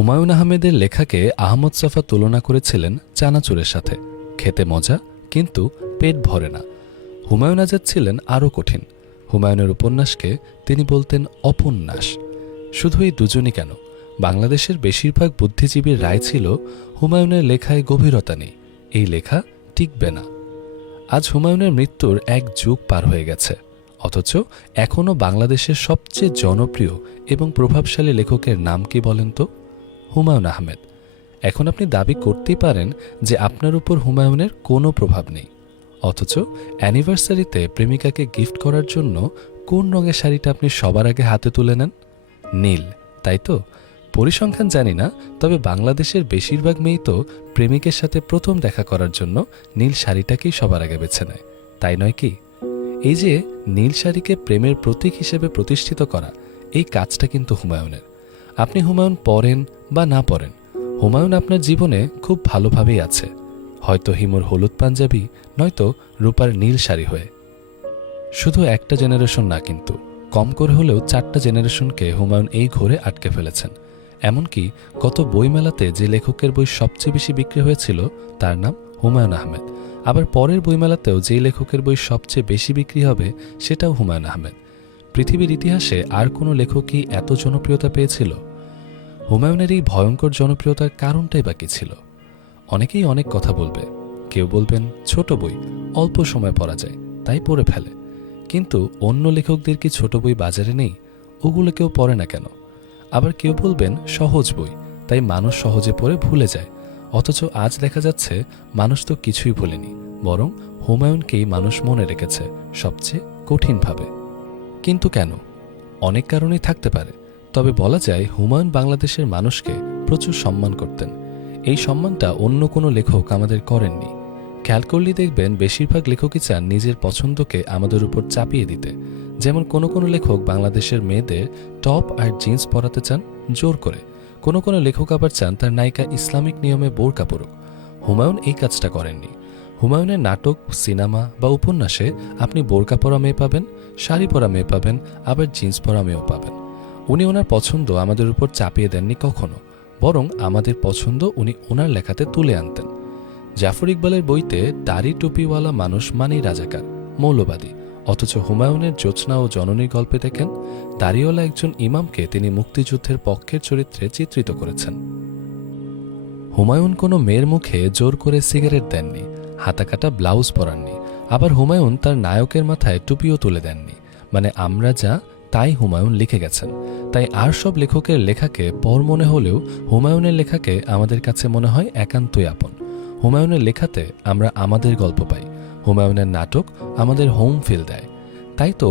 হুমায়ূন আহমেদের লেখাকে আহমদ ছফা তুলনা করেছিলেন চানাচুরের সাথে। খেতে মজা, কিন্তু পেট ভরে না। হুমায়ূন আজাদ ছিলেন আরও কঠিন। হুমায়ূনের উপন্যাসকে তিনি বলতেন অপন্যাস। শুধু এই দুজনই কেন, বাংলাদেশের বেশিরভাগ বুদ্ধিজীবীর রায় ছিল হুমায়ূনের লেখায় গভীরতা নেই, এই লেখা টিকবে না। আজ হুমায়ূনের মৃত্যুর এক যুগ পার হয়ে গেছে, অথচ এখনও বাংলাদেশের সবচেয়ে জনপ্রিয় এবং প্রভাবশালী লেখকের নাম কি বলেন তো? হুমায়ূন আহমেদ। এখন আপনি দাবি করতেই পারেন যে আপনার উপর হুমায়ূনের কোনো প্রভাব নেই, অথচ অ্যানিভার্সারিতে প্রেমিকাকে গিফট করার জন্য কোন রঙের শাড়িটা আপনি সবার আগে হাতে তুলে নেন? নীল, তাই তো? পরিসংখ্যান জানি না, তবে বাংলাদেশের বেশিরভাগ মেয়েই তো প্রেমিকের সাথে প্রথম দেখা করার জন্য নীল শাড়িটাকেই সবার আগে বেছে নেয়, তাই নয় কি? এই যে নীল শাড়িকে প্রেমের প্রতীক হিসেবে প্রতিষ্ঠিত করা, এই কাজটা কিন্তু হুমায়ূনের। আপনি হুমায়ূন পড়েন বা না পড়েন, হুমায়ূন আপনার জীবনে খুব ভালোভাবেই আছে, হয়তো হিমুর হলুদ পাঞ্জাবি, নয়তো রূপার নীল শাড়ি হয়ে। শুধু একটা জেনারেশন না, কিন্তু কম করে হলেও 4টা জেনারেশনকে হুমায়ূন এই ঘোরে আটকে ফেলেছেন। এমনকি গত বইমেলাতে যে লেখকের বই সবচেয়ে বেশি বিক্রি হয়েছিল তার নাম হুমায়ূন আহমেদ। আবার পরের বইমেলাতেও যে লেখকের বই সবচেয়ে বেশি বিক্রি হবে সেটাও হুমায়ূন আহমেদ। পৃথিবীর ইতিহাসে আর কোনো লেখকই এত জনপ্রিয়তা পেয়েছিল? হুমায়ূনের এই ভয়ঙ্কর জনপ্রিয়তার কারণটাই বা কী ছিল? অনেকেই অনেক কথা বলবে। কেউ বলবেন ছোট বই, অল্প সময় পড়া যায়, তাই পড়ে ফেলে। কিন্তু অন্য লেখকদের কি ছোট বই বাজারে নেই? ওগুলো কেউ পড়ে না কেন? আবার কেউ বলবেন সহজ বই, তাই মানুষ সহজে পড়ে ভুলে যায়। অথচ আজ দেখা যাচ্ছে মানুষ তো কিছুই ভুলেনি, বরং হুমায়ূনকেই মানুষ মনে রেখেছে সবচেয়ে কঠিনভাবে। কিন্তু কেন? অনেক কারণেই থাকতে পারে, তবে বলা যায় হুমায়ূন বাংলাদেশের মানুষকে প্রচুর সম্মান করতেন। এই সম্মানটা অন্য কোনো লেখক আমাদের করেননি। খেয়াল করলেই দেখবেন বেশিরভাগ লেখকই চান নিজের পছন্দকে আমাদের উপর চাপিয়ে দিতে। যেমন কোনো কোনো লেখক বাংলাদেশের মেয়েদের টপ আর জিন্স পরাতে চান জোর করে, কোনো কোনো লেখক আবার চান তার নায়িকা ইসলামিক নিয়মে বোরকা পরুক। হুমায়ূন এই কাজটা করেননি। হুমায়ূনের নাটক, সিনেমা বা উপন্যাসে আপনি বোরকা পরা মেয়ে পাবেন, শাড়ি পরা মেয়ে পাবেন, আবার জিন্স পরা মেয়েও পাবেন। উনি ওনার পছন্দ আমাদের উপর চাপিয়ে দেননি কখনো, বরং আমাদের পছন্দ উনি ওনার লেখাতে তুলে আনতেন। জাফর ইকবালের বইতে দাড়ি টুপিওয়ালা মানুষ মানেই রাজাকার, মৌলবাদী, অথচ হুমায়ূনের জ্যোৎস্না ও জননীর গল্পে দেখেন দাড়িওয়ালা একজন ইমামকে তিনি মুক্তিযুদ্ধের পক্ষের চরিত্রে চিত্রিত করেছেন। হুমায়ূন কোনো মেয়ের মুখে জোর করে সিগারেট দেননি, হাতাকাটা ব্লাউজ পরাননি, আবার হুমায়ূন তার নায়কের মাথায় টুপিও তুলে দেননি। মানে আমরা যা তাই হুমায়ূন লিখে গেছেন। তাই আর সব লেখকের লেখাকে পর মনে হলেও হুমায়ূনের লেখাকে আমাদের কাছে মনে হয় একান্তই আপন। হুমায়ূনের লেখাতে আমরা আমাদের গল্প পাই, হুমায়ূনের নাটক আমাদের হোম ফিল দেয়। তাই তো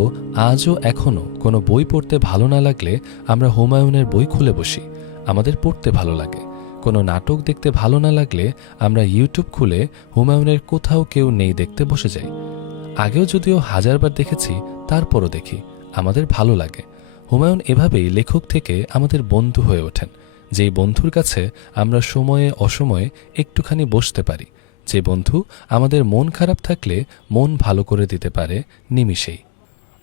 আজও এখনও কোনো বই পড়তে ভালো না লাগলে আমরা হুমায়ূনের বই খুলে বসি, আমাদের পড়তে ভালো লাগে। কোনো নাটক দেখতে ভালো না লাগলে আমরা ইউটিউব খুলে হুমায়ূনের কোথাও কেউ নেই দেখতে বসে যাই। আগেও যদিও হাজারবার দেখেছি, তারপরও দেখি, আমাদের ভালো লাগে। হুমায়ূন এভাবেই লেখক থেকে আমাদের বন্ধু হয়ে ওঠেন, যেই বন্ধুর কাছে আমরা সময়ে অসময়ে একটুখানি বসতে পারি, যে বন্ধু আমাদের মন খারাপ থাকলে মন ভালো করে দিতে পারে নিমিষেই।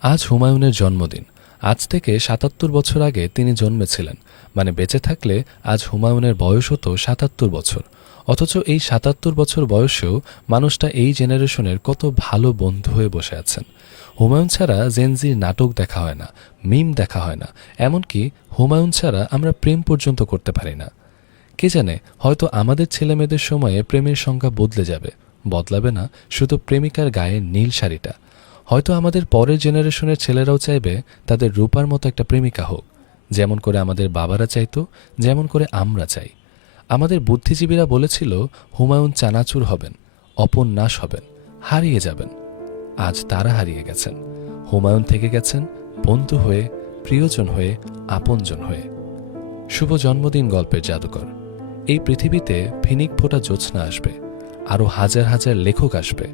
আজ হুমায়ূনের জন্মদিন। আজ থেকে ৭৭ বছর আগে তিনি জন্মেছিলেন, মানে বেঁচে থাকলে আজ হুমায়ূনের বয়স হতো ৭৭ বছর। অথচ এই ৭৭ বছর বয়সেও মানুষটা এই জেনারেশনের কত ভালো বন্ধু হয়ে বসে আছেন। হুমায়ূন ছাড়া জেনজির নাটক দেখা হয় না, মিম দেখা হয় না, এমনকি হুমায়ূন ছাড়া আমরা প্রেম পর্যন্ত করতে পারি না। কে জানে, হয়তো আমাদের ছেলেমেয়েদের সময়ে প্রেমের সংজ্ঞা বদলে যাবে। বদলাবে না শুধু প্রেমিকার গায়ে নীল শাড়িটা, হয়তো আমাদের পরের জেনারেশনের ছেলেরাও চাইবে তাদের রূপার মতো একটা প্রেমিকা হোক, যেমন করে আমাদের বাবারা চাইতো, যেমন করে আমরা চাই। আমাদের বুদ্ধিজীবীরা বলেছিল হুমায়ূন চানাচুর হবেন, অপন্যাস হবেন, হারিয়ে যাবেন। আজ তারা হারিয়ে গেছেন, হুমায়ূন থেকে গেছেন বন্ধু হয়ে, প্রিয়জন হয়ে, আপনজন হয়ে। শুভ জন্মদিন গল্পের জাদুকর। এই পৃথিবীতে ফিনিক ফোটা জ্যোৎস্না আসবে, আরও হাজার হাজার লেখক আসবে,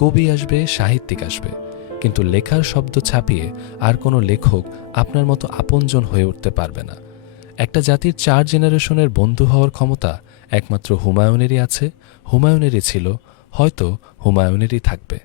কবি আসবে, সাহিত্যিক আসবে, কিন্তু লেখার শব্দ ছাপিয়ে আর কোনো লেখক আপনার মতো আপনজন হয়ে উঠতে পারবে না। একটা জাতির 4 জেনারেশনের বন্ধু হওয়ার ক্ষমতা একমাত্র হুমায়ূনেরই আছে, হুমায়ূনেরই ছিল, হয়তো হুমায়ূনেরই থাকবে।